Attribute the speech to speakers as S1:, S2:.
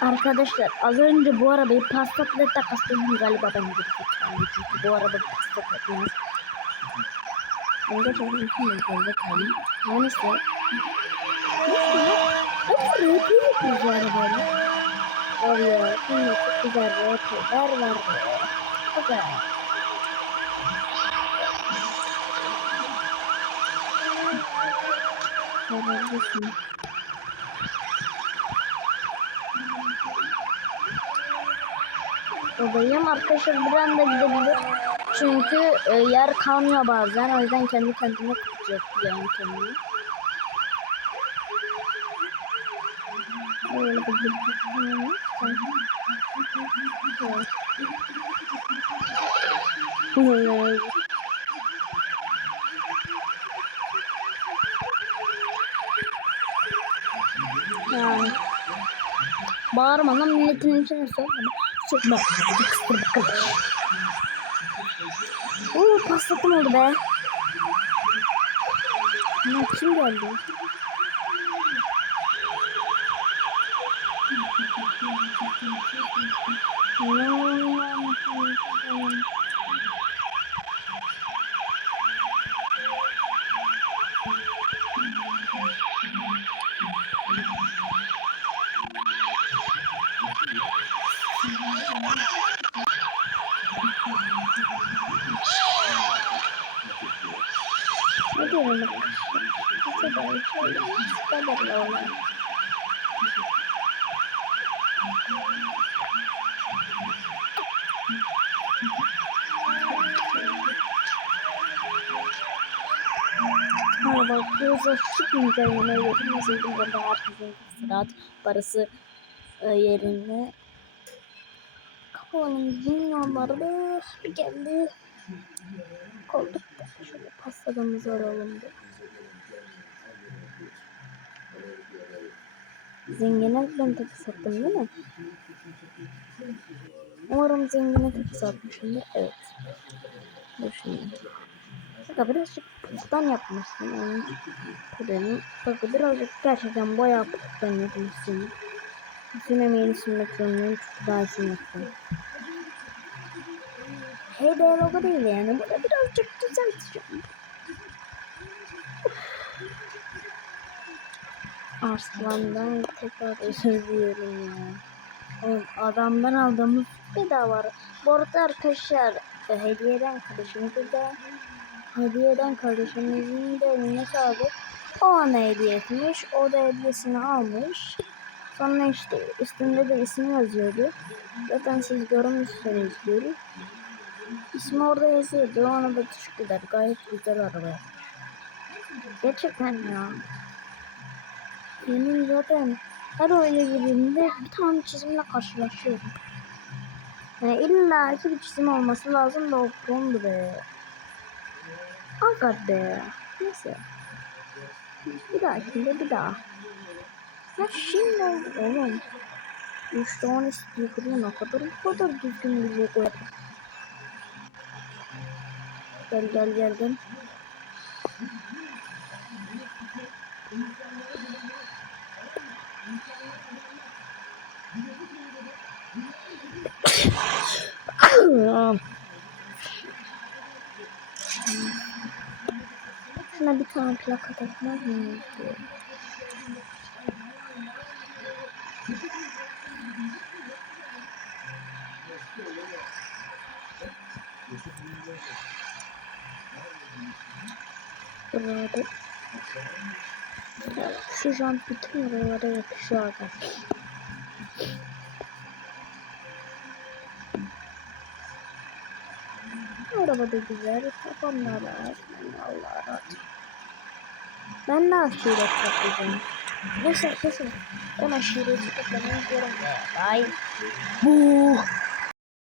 S1: Arkadaşlar az önce bu arabayı pastakla takasladım galiba ben geri Çünkü bu araba pastak etmez. Ben de çok mümkün değil. Böyle kaldım. Neyse. Hadi rap yapıyoruz bu arabayla. Ya. Şimdi çok güzel rapler var. Güzel. Herhalde Odayım arkadaşlar bir anda gidebilir. Çünkü e, yer kalmıyor bazen. O yüzden kendi kendine kapatacak yani kendini. Böyle gidelim. Evet. Yani. Bağırma lan milletin içine sok. Sokma. Kıstır bakalım. Oo paslatım oldu be. Ne kim geldi? Ne diyorum kadar şöyle. Kadar olan. Merhaba, hızla çıkmayacağım yedim. Nasıldım burada herkesin sırat parası e, yerine. Kapalanın milyonları da geldi. Kolduk şöyle pastalarımızı alalım da. Zengine ben taksi sattım değil mi? Umarım zengine taksi satmışımdır. Evet. Dur şimdi. Bak birazcık pustan yapmışsın. Yani benim. Bak birazcık gerçekten bayağı pustan yapmışsın. Bütün emeğini silmek zorundayım. Çünkü daha silmekten. Hey logo değil yani. Burada birazcık düzelteceğim. Arslan'dan tekrar özür diliyorum ya. Oğlum adamdan aldığımız bedava var. Bu arada arkadaşlar e, hediyeden kardeşimize de hediyeden kardeşimizin de eline sağlık. O ana hediye etmiş. O da hediyesini almış. Sonra işte üstünde de ismi yazıyordu. Zaten siz görmüşsünüz diyorum. İsmi orada yazıyordu. Ona da teşekkürler. Gayet güzel araba. Gerçekten ya. Benim zaten her oyuna girdiğimde bir tane çizimle karşılaşıyorum. Yani illa ki bir çizim olması lazım da o kondu be. Aga be. Neyse. Bir dahakinde bir daha. Ya şimdi oldu oğlum. 3 tane sticker'ı ne kadar bu kadar düzgün bir logo yapıyor. Gel gel gel gel. Şuna bir tane plaka takmaz mıyız Burada şu jant bütün oralara yapışıyor adam. Araba da güzel. Tabanlar var. Allah razı Ben de aşiret toplayacağım. Neyse kesin. Ben aşireti toplamayı diyorum. Ay. Bu.